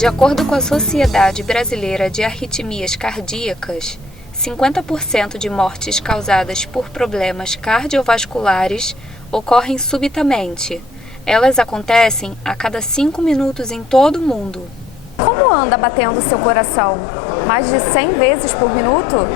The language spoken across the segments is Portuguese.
De acordo com a Sociedade Brasileira de Arritmias Cardíacas, 50% de mortes causadas por problemas cardiovasculares ocorrem subitamente. Elas acontecem a cada 5 minutos em todo o mundo. Como anda batendo seu coração? Mais de 100 vezes por minuto?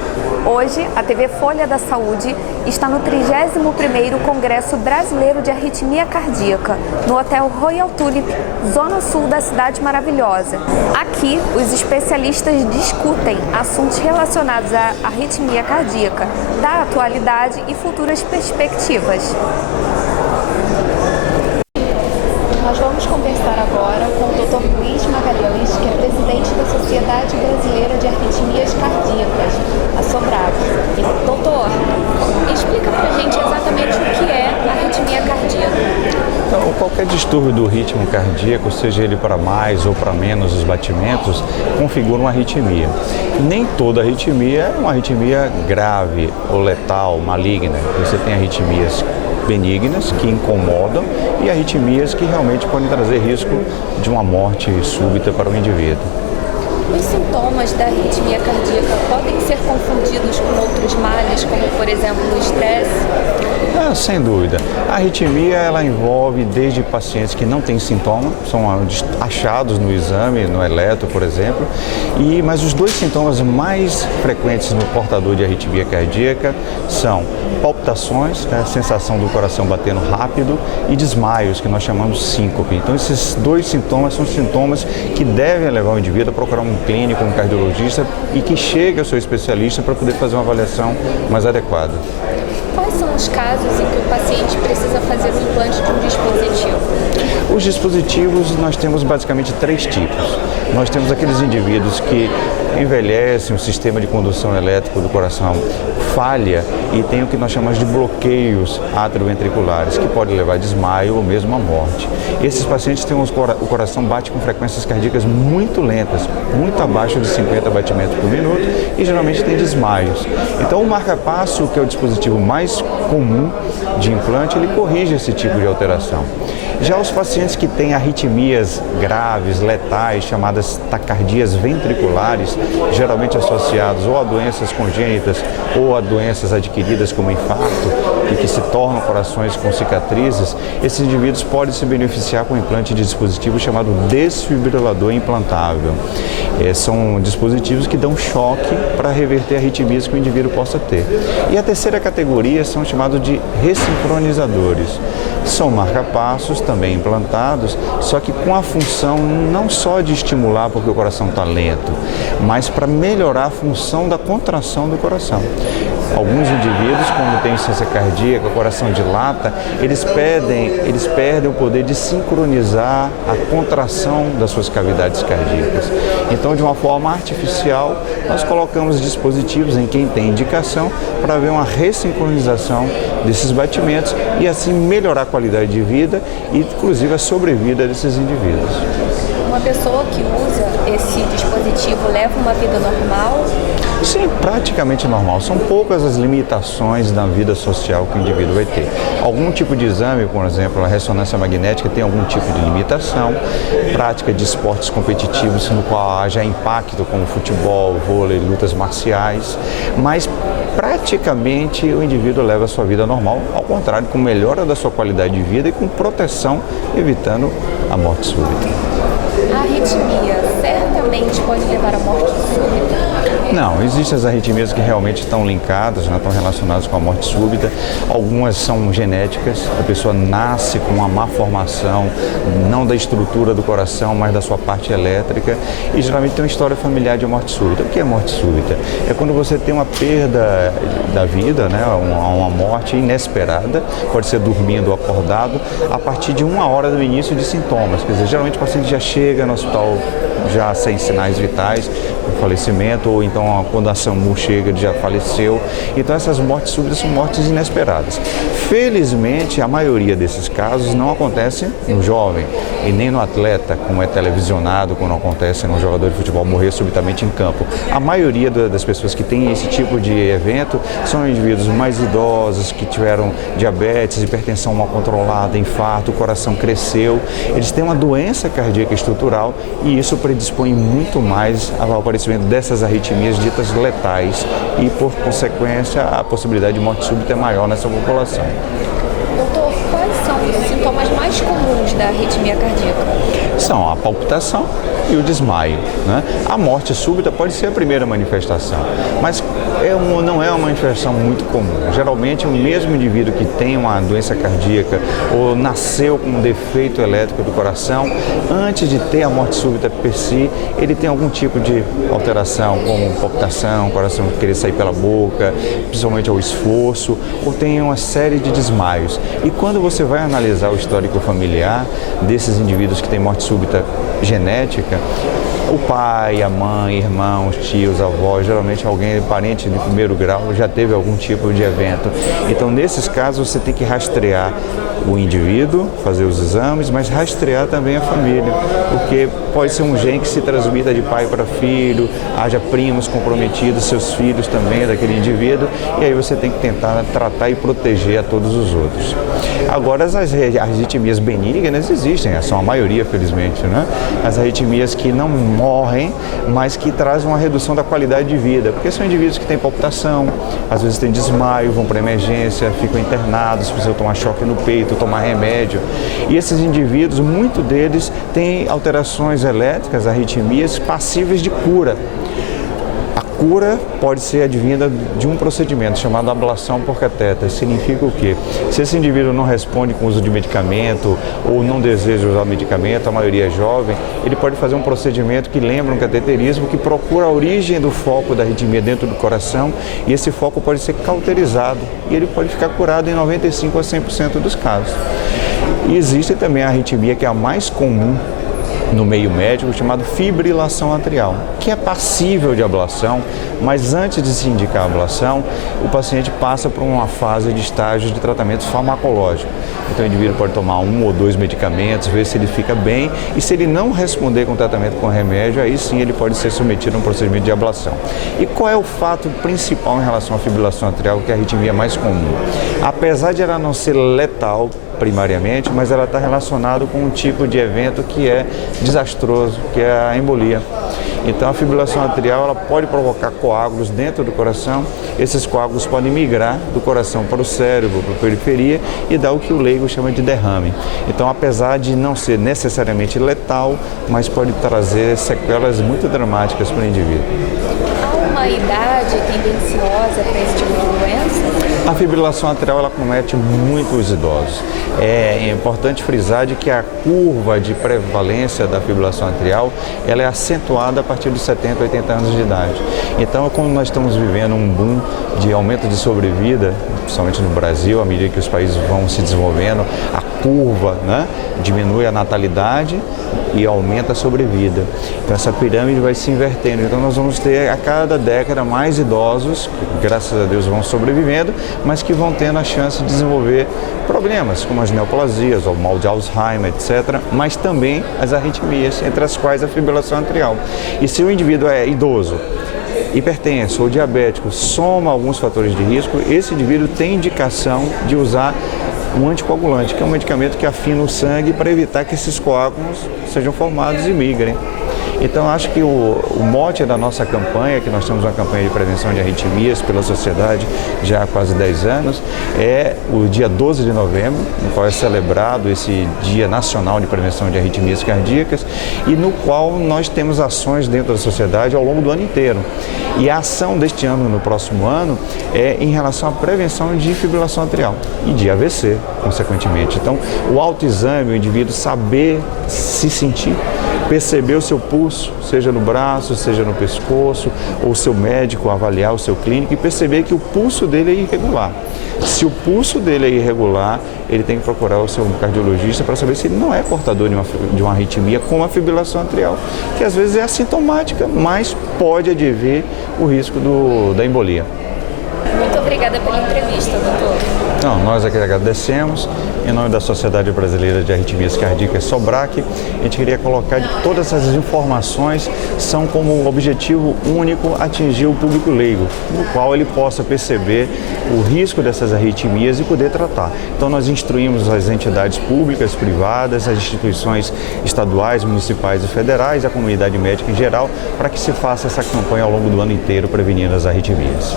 Hoje, a TV Folha da Saúde está no 31º Congresso Brasileiro de Arritmia Cardíaca, no Hotel Royal Tulip, zona sul da Cidade Maravilhosa. Aqui, os especialistas discutem assuntos relacionados à arritmia cardíaca, da atualidade e futuras perspectivas. Nós vamos conversar agora com o Dr. Luiz Magalhães, que é presidente da Sociedade Brasileira de Arritmias Cardíacas, a SOBRAC. Doutor, explica pra gente exatamente o que é a arritmia cardíaca. Então, qualquer distúrbio do ritmo cardíaco, seja ele para mais ou para menos os batimentos, configura uma arritmia. Nem toda arritmia é uma arritmia grave ou letal, maligna. Você tem arritmias benignas, que incomodam, e arritmias que realmente podem trazer risco de uma morte súbita para o indivíduo. Os sintomas da arritmia cardíaca podem ser confundidos com outros males, como por exemplo o estresse? Sem dúvida. A arritmia ela envolve desde pacientes que não têm sintoma, são achados no exame, no eletro, por exemplo, mas os dois sintomas mais frequentes no portador de arritmia cardíaca são palpitações, sensação do coração batendo rápido, e desmaios, que nós chamamos síncope. Então, esses dois sintomas são sintomas que devem levar o indivíduo a procurar um clínico, um cardiologista, e que chegue ao seu especialista para poder fazer uma avaliação mais adequada. Quais são os casos em que o paciente precisa fazer o implante de um dispositivo? Os dispositivos, nós temos basicamente 3 tipos. Nós temos aqueles indivíduos que envelhecem, o sistema de condução elétrica do coração falha e tem o que nós chamamos de bloqueios atrioventriculares, que pode levar a desmaio ou mesmo a morte. Esses pacientes têm o coração bate com frequências cardíacas muito lentas, muito abaixo de 50 batimentos por minuto, e geralmente tem desmaios. Então o marca-passo, que é o dispositivo mais comum de implante, ele corrige esse tipo de alteração. Já os pacientes que têm arritmias graves, letais, chamadas taquicardias ventriculares, geralmente associados ou a doenças congênitas ou a doenças adquiridas como infarto e que se tornam corações com cicatrizes, esses indivíduos podem se beneficiar com o implante de dispositivo chamado desfibrilador implantável. São dispositivos que dão choque para reverter arritmias que o indivíduo possa ter. E a terceira categoria são chamados de ressincronizadores. São marca-passos também implantados, só que com a função não só de estimular porque o coração está lento, mas para melhorar a função da contração do coração. Alguns indivíduos, quando têm insuficiência cardíaca, o coração dilata, eles perdem o poder de sincronizar a contração das suas cavidades cardíacas. Então, de uma forma artificial, nós colocamos dispositivos em quem tem indicação para ver uma ressincronização desses batimentos e assim melhorar a qualidade de vida e, inclusive, a sobrevida desses indivíduos. Uma pessoa que usa esse dispositivo leva uma vida normal? Sim, praticamente normal. São poucas as limitações na vida social que o indivíduo vai ter. Algum tipo de exame, por exemplo, a ressonância magnética tem algum tipo de limitação, prática de esportes competitivos no qual haja impacto como futebol, vôlei, lutas marciais, mas praticamente o indivíduo leva a sua vida normal, ao contrário, com melhora da sua qualidade de vida e com proteção, evitando a morte súbita. A arritmia certamente pode levar à morte súbita? Não, existem as arritmias que realmente estão linkadas, estão relacionadas com a morte súbita. Algumas são genéticas, a pessoa nasce com uma má formação, não da estrutura do coração, mas da sua parte elétrica, e geralmente tem uma história familiar de morte súbita. O que é morte súbita? É quando você tem uma perda da vida, né? uma morte inesperada, pode ser dormindo ou acordado, a partir de 1 hora do início de sintomas. Quer dizer, geralmente o paciente já chega no hospital já sem sinais vitais, o falecimento, ou então quando a SAMU chega, ele já faleceu. Então essas mortes súbitas são mortes inesperadas. Felizmente, a maioria desses casos não acontece no jovem. e nem no atleta, como é televisionado quando acontece no jogador de futebol morrer subitamente em campo. A maioria das pessoas que têm esse tipo de evento são indivíduos mais idosos, que tiveram diabetes, hipertensão mal controlada, infarto, o coração cresceu. Eles têm uma doença cardíaca estrutural e isso predispõe muito mais ao aparecimento dessas arritmias ditas letais e, por consequência, a possibilidade de morte súbita é maior nessa população. Doutor, quais são os sintomas mais comuns da arritmia cardíaca? São a palpitação e o desmaio, né? A morte súbita pode ser a primeira manifestação, mas não é uma manifestação muito comum. Geralmente, o mesmo indivíduo que tem uma doença cardíaca ou nasceu com um defeito elétrico do coração, antes de ter a morte súbita per si, ele tem algum tipo de alteração, como palpitação, coração querer sair pela boca, principalmente ao esforço, ou tem uma série de desmaios. E quando você vai analisar o histórico familiar desses indivíduos que têm morte súbita genética, o pai, a mãe, irmãos, tios, avós, geralmente alguém, parente de primeiro grau, já teve algum tipo de evento. Então, nesses casos, você tem que rastrear o indivíduo, fazer os exames, mas rastrear também a família, porque pode ser um gene que se transmita de pai para filho, haja primos comprometidos, seus filhos também daquele indivíduo, e aí você tem que tentar tratar e proteger a todos os outros. Agora, as arritmias benignas existem, são a maioria, felizmente, né? As arritmias que não morrem, mas que trazem uma redução da qualidade de vida, porque são indivíduos que têm palpitação, às vezes têm desmaio, vão para emergência, ficam internados, precisam tomar choque no peito, tomar remédio. E esses indivíduos, muito deles têm alterações elétricas, arritmias passíveis de cura. A cura pode ser advinda de um procedimento chamado ablação por catéter. Significa o quê? Se esse indivíduo não responde com o uso de medicamento ou não deseja usar medicamento, a maioria é jovem, ele pode fazer um procedimento que lembra um cateterismo, que procura a origem do foco da arritmia dentro do coração, e esse foco pode ser cauterizado e ele pode ficar curado em 95% a 100% dos casos. E existe também a arritmia que é a mais comum no meio médico, chamado fibrilação atrial, que é passível de ablação, mas antes de se indicar a ablação, o paciente passa por uma fase de estágios de tratamento farmacológico. Então o indivíduo pode tomar 1 ou 2 medicamentos, ver se ele fica bem, e se ele não responder com o tratamento com remédio, aí sim ele pode ser submetido a um procedimento de ablação. E qual é o fato principal em relação à fibrilação atrial, que é a arritmia mais comum? Apesar de ela não ser letal primariamente, mas ela está relacionada com um tipo de evento que é desastroso, que é a embolia. Então a fibrilação atrial ela pode provocar coágulos dentro do coração, esses coágulos podem migrar do coração para o cérebro, para a periferia e dar o que o leigo chama de derrame. Então, apesar de não ser necessariamente letal, mas pode trazer sequelas muito dramáticas para o indivíduo. Há uma idade tendenciosa para esse tipo de doença? A fibrilação atrial ela comete muito os idosos. É importante frisar de que a curva de prevalência da fibrilação atrial ela é acentuada a partir dos 70, 80 anos de idade. Então, como nós estamos vivendo um boom de aumento de sobrevida, principalmente no Brasil, à medida que os países vão se desenvolvendo, a curva, né, diminui a natalidade e aumenta a sobrevida. Então essa pirâmide vai se invertendo. Então nós vamos ter a cada década mais idosos, que graças a Deus vão sobrevivendo, mas que vão tendo a chance de desenvolver problemas, como as neoplasias, o mal de Alzheimer, etc., mas também as arritmias, entre as quais a fibrilação atrial. E se o indivíduo é idoso, hipertenso ou diabético, soma alguns fatores de risco, esse indivíduo tem indicação de usar um anticoagulante, que é um medicamento que afina o sangue para evitar que esses coágulos sejam formados e migrem. Então, acho que o mote da nossa campanha, que nós temos uma campanha de prevenção de arritmias pela sociedade já há quase 10 anos, é o dia 12 de novembro, no qual é celebrado esse Dia Nacional de Prevenção de Arritmias Cardíacas, e no qual nós temos ações dentro da sociedade ao longo do ano inteiro. E a ação deste ano, no próximo ano, é em relação à prevenção de fibrilação atrial e de AVC, consequentemente. Então, o autoexame, o indivíduo saber se sentir, perceber o seu pulso, seja no braço, seja no pescoço, ou o seu médico avaliar o seu clínico e perceber que o pulso dele é irregular. Se o pulso dele é irregular, ele tem que procurar o seu cardiologista para saber se ele não é portador de uma arritmia como a fibrilação atrial, que às vezes é assintomática, mas pode advir o risco da embolia. Muito obrigada pela entrevista, doutor. Não, nós aqui agradecemos. Em nome da Sociedade Brasileira de Arritmias Cardíacas, SOBRAC, a gente queria colocar que todas essas informações são como objetivo único atingir o público leigo, no qual ele possa perceber o risco dessas arritmias e poder tratar. Então nós instruímos as entidades públicas, privadas, as instituições estaduais, municipais e federais, a comunidade médica em geral, para que se faça essa campanha ao longo do ano inteiro prevenindo as arritmias.